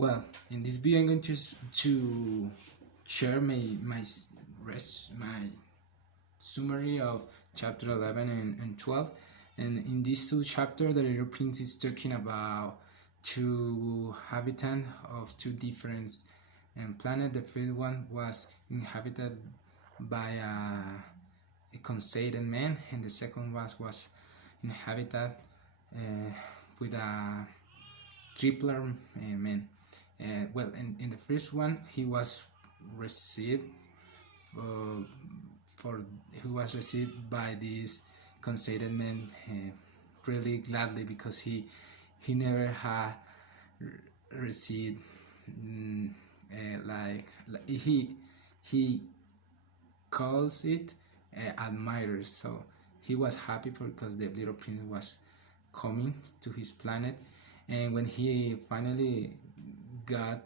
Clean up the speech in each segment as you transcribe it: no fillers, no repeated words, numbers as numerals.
Well, in this video I'm going to share my summary of chapter 11 and 12. And in these two chapters, the Little Prince is talking about two inhabitants of two different planets. The first one was inhabited by a conceited man, and the second was inhabited with a tripler man. Well, in the first one, he was received uh, for who was received by this conceited man really gladly, because he never had received like he calls it admirers. So he was happy because the Little Prince was coming to his planet, and when he finally got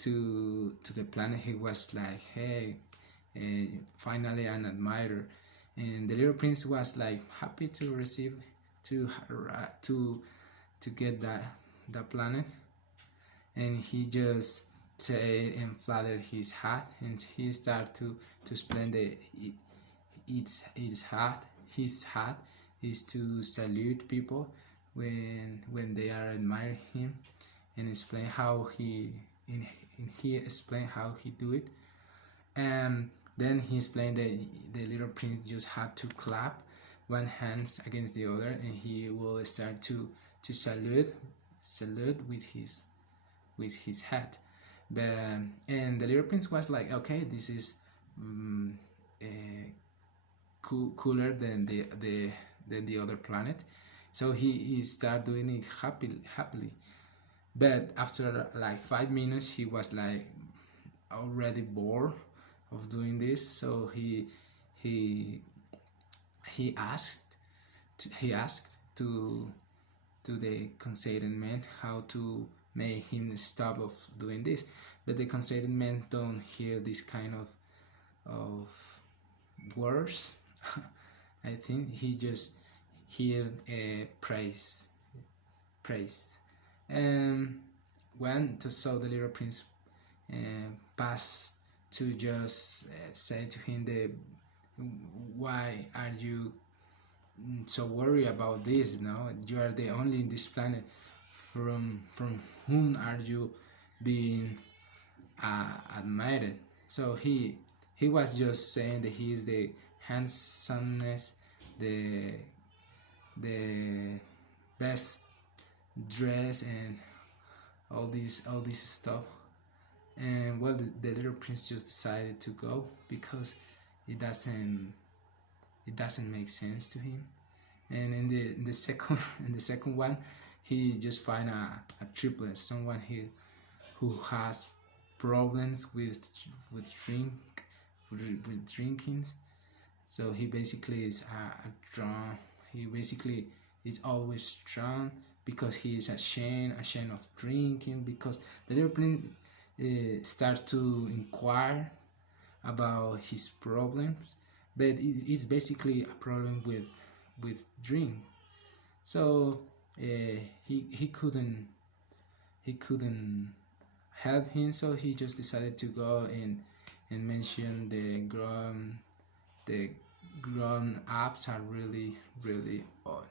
to the planet, he was like, hey, finally an admirer. And the Little Prince was like happy to receive to get that planet, and he just say and flatter his hat, and he start to explain the its hat. His hat is to salute people when they are admiring him, and explain how he explained how he do it. And then he explained that the Little Prince just had to clap one hand against the other, and he will start to salute with his hat. But and the Little Prince was like, okay, this is cooler than the other planet. So he started doing it happily. But after like 5 minutes, he was like already bored of doing this. So he asked to the conceited man how to make him stop of doing this. But the conceited man don't hear this kind of words. I think he just hear praise. And when so the Little Prince passed to just say to him why are you so worried about this? You are the only in this planet. From whom are you being admired? So he was just saying that he is the handsomeness, the best dress, and all this stuff. And well, the Little Prince just decided to go because it doesn't make sense to him. And in the second one, he just find a triplet, someone who has problems with drinking. So he basically is a drunk. He basically is always drunk because he is ashamed of drinking, because the Little Prince starts to inquire about his problems, but it's basically a problem with drink. So he couldn't help him, so he just decided to go and mention the grown ups are really odd.